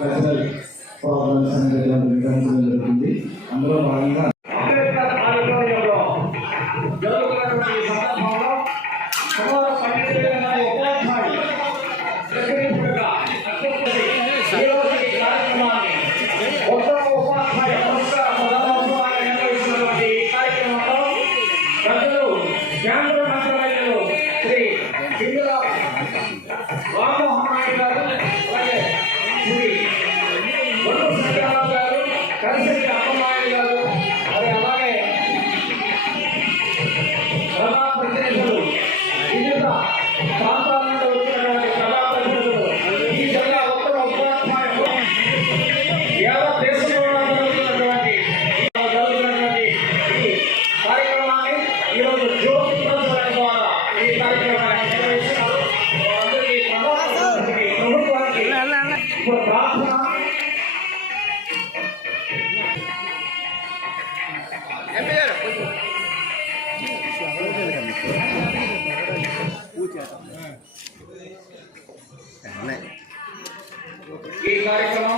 Cultural programmes అనేది జరుగుతుంది. అందులో భాగంగా కేంద్ర మంత్రాలయంలో శ్రీ శ్రీరామ్ ఈ కార్యక్రమం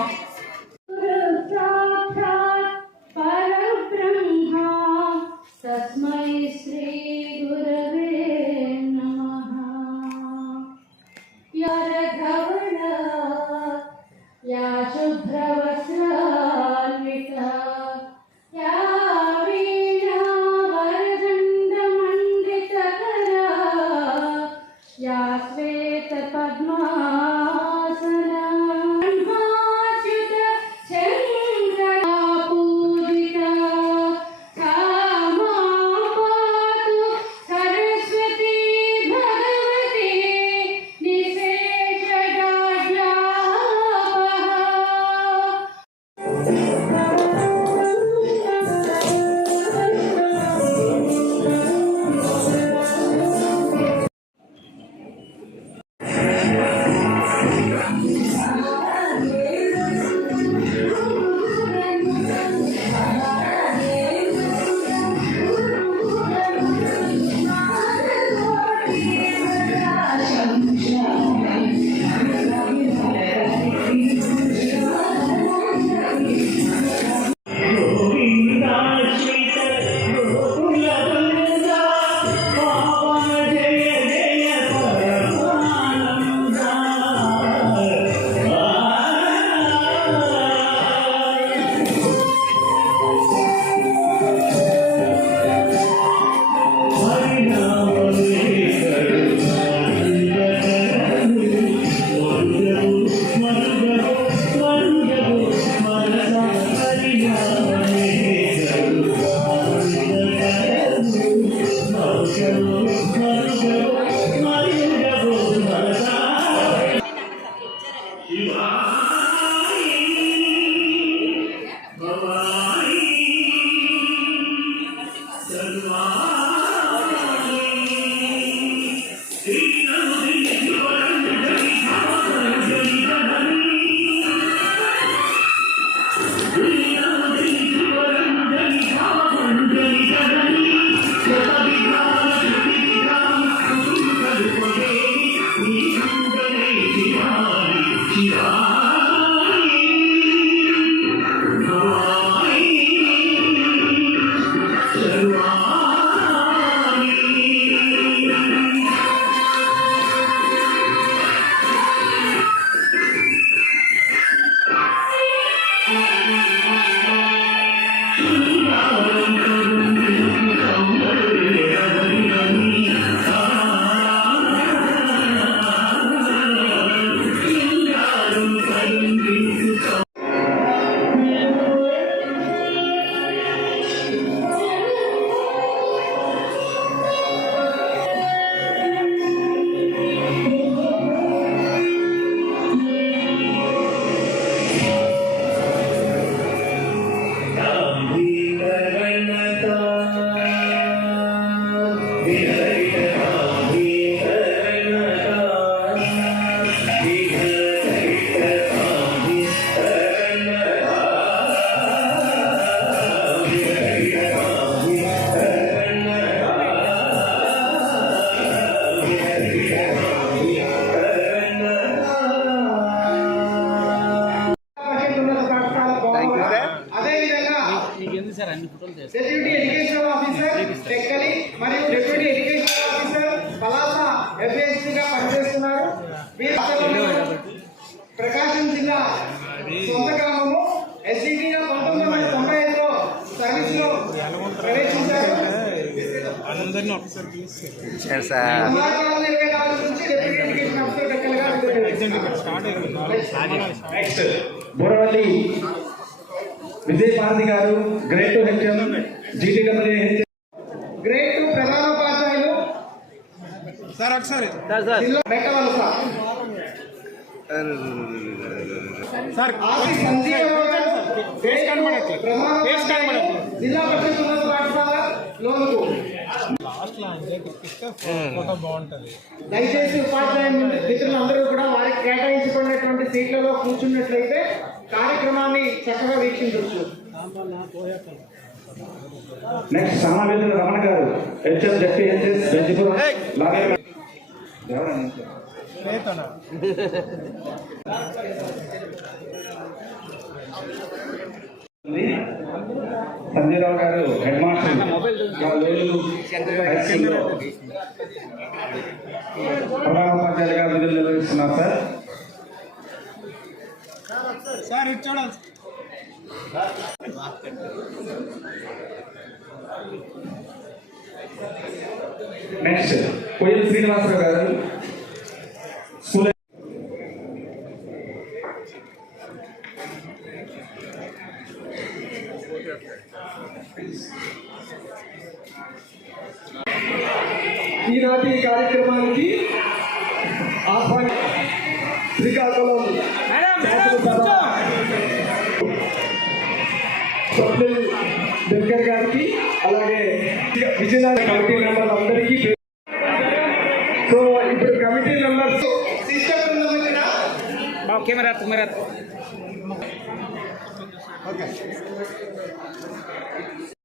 డెప్యూటీ ఎడ్యుకేషనల్ ఆఫీసర్ టెక్కలి మరియు డెప్యూటీ ఎడ్యుకేషనల్ ఆఫీసర్ పలాస ఎఫ్ఎస్సీగా పనిచేస్తున్నారు. ప్రకాశం జిల్లా సొంత గ్రామము ఎస్సీటీగా పంతొమ్మిది వందల తొంభై ఐదులో సర్వీస్లో ప్రవేశించారు Vijay Bharati garu grade HM GTW HM grade two ప్రధానోపాధ్యాయులు సార్ ఒకసారి. మెట్టవలస సార్. ఆది సంజీవరావు గారు ఫేస్ కనబడట్లేదు. ప్రధానోపాధ్యాయులు, ఫేస్ కనబడట్లేదు. జిల్లా పరిషత్ ఉన్నత పాఠశాల లోనుకు. లాస్ట్లో అంతే తిప్పిస్తే ఫోటో బాగుంటది. దయచేసి ఉపాధ్యాయ మిత్రులందరూ కూడా వారికి కేటాయించబడినటువంటి సీట్లలో కూర్చున్నట్లయితే కార్యక్రమాన్ని చక్కగా వీక్షించవచ్చు. నెక్స్ట్ సామావేదుల రమణ గారు హెచ్ఎం జడ్పీహెచ్ఎస్ బెంజిపురం లాగే లేతనా సంజయరావు గారు హెడ్ మాస్టర్ స్కూల్లో ప్రధానోపాధ్యాయులుగా విధులు నిర్వహిస్తున్నారు సార్ సార్ ఇటు చూడాలి నెక్స్ట్ కోయిల్ శ్రీనివాసరావు గారు స్కూల్ ఈనాటి కార్యక్రమానికి ఆహ్వాని శ్రీకాకుళం శాసనసభ సభ్యులు దగ్గర గారికి అలాగే విజయనగరం కమిటీ మెంబర్లు అందరికీ సో ఇప్పుడు కమిటీ మెంబర్స్ సిస్టర్ బృందం వచ్చిన కెమెరా కెమెరా ఓకే